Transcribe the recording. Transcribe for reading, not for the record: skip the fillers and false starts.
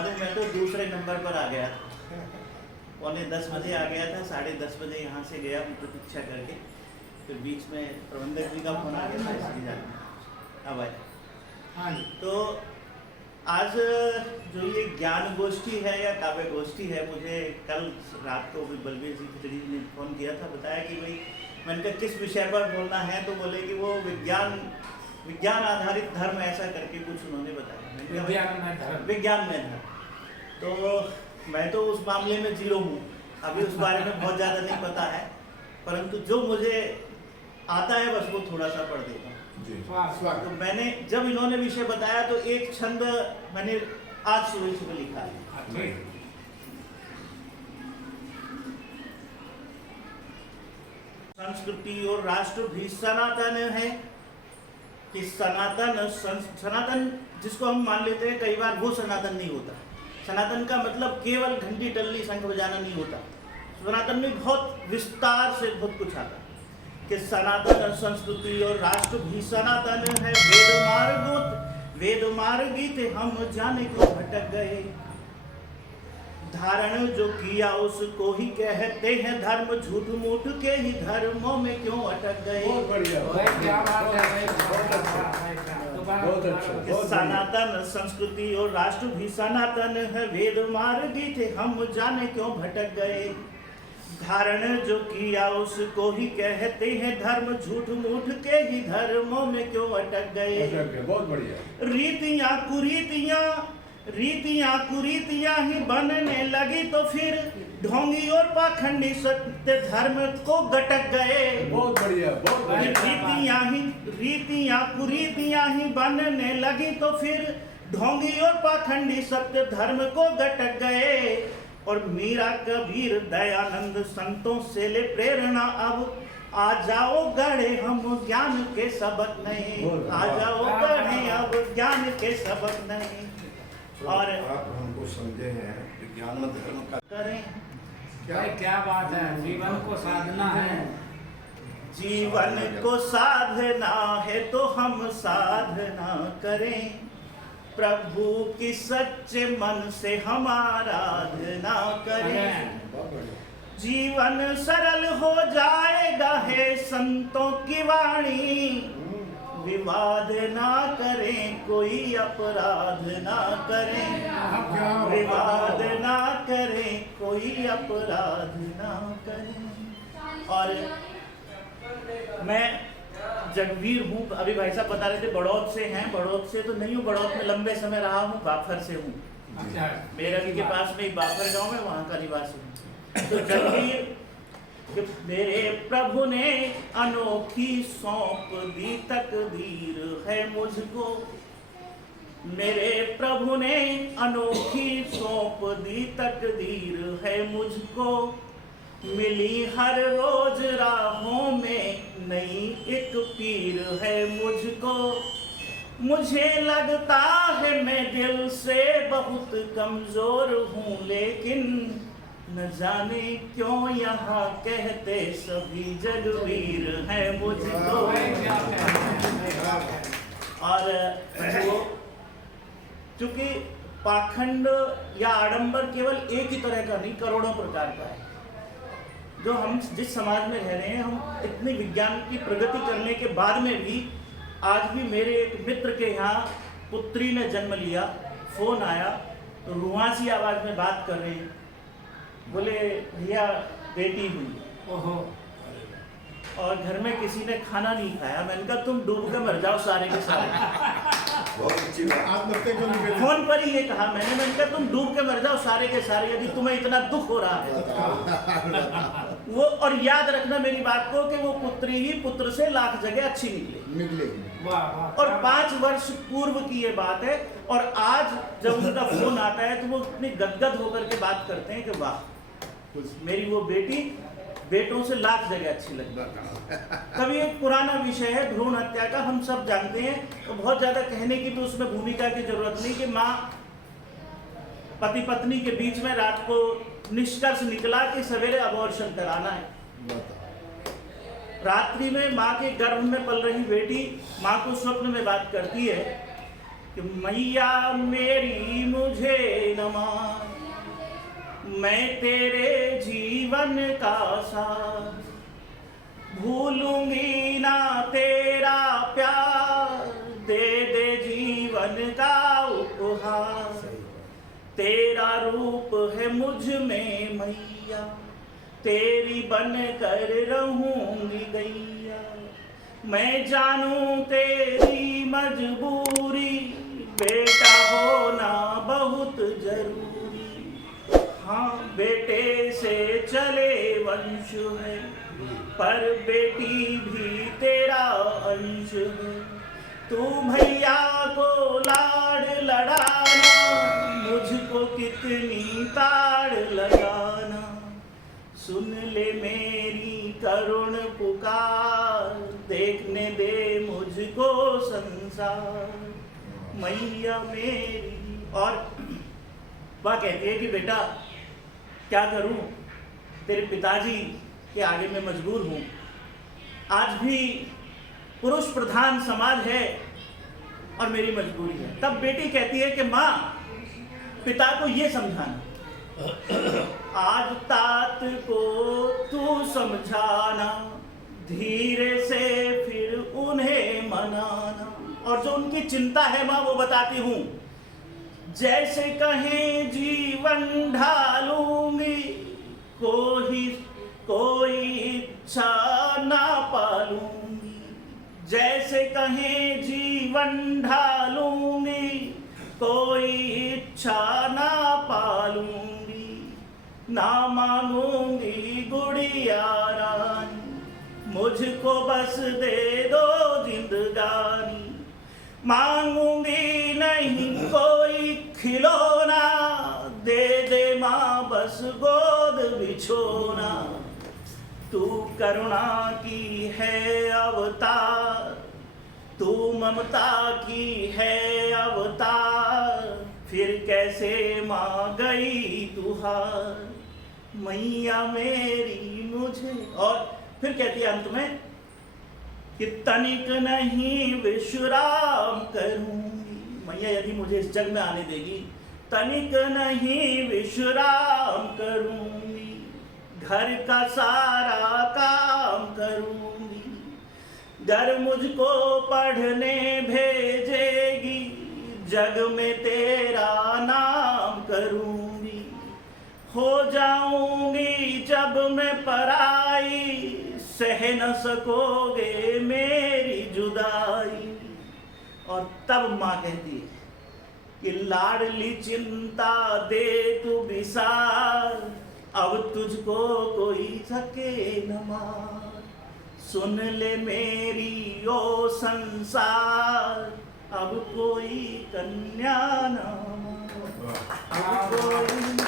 दूं, मैं तो दूसरे नंबर पर आ गया था। 9:45 बजे आ गया था, 10:30 बजे यहाँ से गया हूँ प्रतीक्षा करके। फिर बीच में प्रबंधक जी का फोन आ गया था, इसलिए जाना। अब आए। हाँ जी। तो आज जो ये ज्ञान गोष्ठी है या काव्य गोष्ठी है, मुझे कल रात को बलबीर जी खिचड़ी ने फ़ोन किया था, बताया कि भाई मैंने कहा किस विषय पर बोलना है, तो बोले कि वो विज्ञान आधारित धर्म ऐसा करके कुछ उन्होंने बताया। विज्ञान में धर्म। तो मैं तो उस मामले में जीरो हूँ, अभी उस बारे में बहुत ज़्यादा नहीं पता है, परंतु जो मुझे आता है बस वो थोड़ा सा पढ़ देता हूँ। तो मैंने जब इन्होंने विषय बताया तो एक छंद मैंने आज सुबह लिखा है। संस्कृति और राष्ट्र भी सनातन है। कि सनातन जिसको हम मान लेते हैं, कई बार वो सनातन नहीं होता। सनातन का मतलब केवल घंटी टल्ली शंख बजाना नहीं होता। सनातन में बहुत विस्तार से बहुत कुछ आता है कि सनातन संस्कृति और राष्ट्र भी सनातन है। वेद मार्गी थे हम जाने को भटक गए। धारण जो किया उसको ही कहते हैं धर्म, झूठ मूठ के ही धर्मों में क्यों अटक गए। सनातन संस्कृति और राष्ट्र भी सनातन है। वेद मार्गी थे हम जाने क्यों भटक गए। धारण जो किया उसको ही कहते हैं धर्म, झूठ मूठ के ही धर्मों में क्यों अटक गए। बहुत बढ़िया। रीतियां कुरीतियां ही बनने लगी तो फिर ढोंगी और पाखंडी सत्य धर्म को गटक गए। बहुत बढ़िया, बहुत बढ़िया। रीतियां कुरीतियां ही बनने लगी तो फिर ढोंगी और पाखंडी सत्य धर्म को गटक गए। और मीरा कबीर दयानंद संतों से ले प्रेरणा, अब आ जाओ गढ़े हम ज्ञान के सबक नहीं। आ जाओ गढ़े अब ज्ञान के सबक नहीं। और आप हमको समझे हैं विज्ञान में धर्म का करें क्या बात है। जीवन को साधना है, जीवन को साधना है तो हम साधना करें। प्रभु की सच्चे मन से हम आराधना करें। जीवन सरल हो जाएगा है संतों की वाणी। विवाद ना करें, कोई अपराध ना करें। विवाद ना करें, कोई अपराध ना करें। और मैं जगवीर हूँ। अभी भाई साहब बता रहे थे बड़ौद से हैं। बड़ौद से तो नहीं हूँ, बड़ौद में लंबे समय रहा हूँ, बाफर से हूँ। मेरठ के पास में बाफर गांव में, वहाँ का निवासी हूँ। तो जगवीर कि मेरे प्रभु ने अनोखी सौंप दी तकदीर है मुझको। मेरे प्रभु ने अनोखी सौंप दी तकदीर है मुझको। मिली हर रोज राहों में नई एक पीर है मुझको। मुझे लगता है मैं दिल से बहुत कमजोर हूँ, लेकिन न जाने क्यों यहाँ कहते सभी जगवीर है मुझको। और वो चूंकि पाखंड या आडंबर केवल एक ही तरह का नहीं, करोड़ों प्रकार का है। जो हम जिस समाज में रह रहे हैं, हम इतनी विज्ञान की प्रगति करने के बाद में भी आज भी मेरे एक मित्र के यहाँ पुत्री ने जन्म लिया। फोन आया तो रुहासी आवाज में बात कर रहे हैं, बोले भैया बेटी हुई। ओहो। और घर में किसी ने खाना नहीं खाया। मैंने कहा तुम डूब के मर जाओ सारे के सारे। बहुत अच्छी बात। फोन पर ही ये कहा मैंने कहा तुम डूब के मर जाओ सारे के सारे, यदि तुम्हें इतना दुख हो रहा है। वो और याद रखना मेरी बात को कि वो पुत्री ही पुत्र से लाख जगह अच्छी निकलेगी। और 5 वर्ष पूर्व की ये बात है। और आज जब उनका फोन आता है तो वो इतनी गदगद होकर के बात करते हैं कि वाह, मेरी वो बेटी बेटों से लाख जगह अच्छी लगी। कभी एक पुराना विषय है भ्रूण हत्या का, हम सब जानते हैं, तो बहुत ज्यादा कहने की तो उसमें भूमिका की जरूरत नहीं कि माँ पति पत्नी के बीच में रात को निष्कर्ष निकला कि सवेरे अबॉर्शन कराना है। रात्रि में माँ के गर्भ में पल रही बेटी माँ को स्वप्न में बात करती है कि मैया मेरी मुझे न मैं तेरे जीवन का सार, भूलूंगी ना तेरा प्यार, दे दे जीवन का उपहार। तेरा रूप है मुझ में मैया, तेरी बन कर रहूंगी गैया। मैं जानूं तेरी मजबूरी, बेटा होना बहुत जरूरी। हाँ बेटे से चले वंश है, पर बेटी भी तेरा अंश है। तू भैया को लाड लड़ाना, मुझको कितनी ताड़ लगाना। सुन ले मेरी करुण पुकार, देखने दे मुझको संसार मैया मेरी। और वह कहती है कि बेटा क्या करूं, तेरे पिताजी के आगे मैं मजबूर हूं। आज भी पुरुष प्रधान समाज है और मेरी मजबूरी है। तब बेटी कहती है कि माँ, पिता को ये समझाना, आज तात को तू समझाना, धीरे से फिर उन्हें मनाना। और जो उनकी चिंता है माँ वो बताती हूँ। जैसे कहें जीवन ढालूंगी, कोई इच्छा ना पालूंगी। जैसे कहें जीवन ढालूंगी, कोई इच्छा ना पालूंगी। ना मांगूंगी गुड़िया रानी, मुझको बस दे दो जिंदगानी। मांगूंगी नहीं कोई खिलौना, दे दे माँ बस गोद बिछोना। तू करुणा की है अवतार, तू ममता की है अवतार। फिर कैसे माँ गई तू हार, मैया मेरी मुझे। और फिर कहती है अंत में कि तनिक नहीं विश्राम करूंगी। मैया यदि मुझे इस जग में आने देगी, तनिक नहीं विश्राम करूंगी। घर का सारा काम करूंगी, घर मुझको पढ़ने भेजेगी, जग में तेरा नाम करूंगी। हो जाऊंगी जब मैं पराई, सह न सकोगे मेरी जुदाई। और तब माँ कहती है कि लाडली चिंता दे तू विसार, अब तुझको कोई सके न मार। सुन ले मेरी ओ संसार, अब कोई कन्या न मार। अब कोई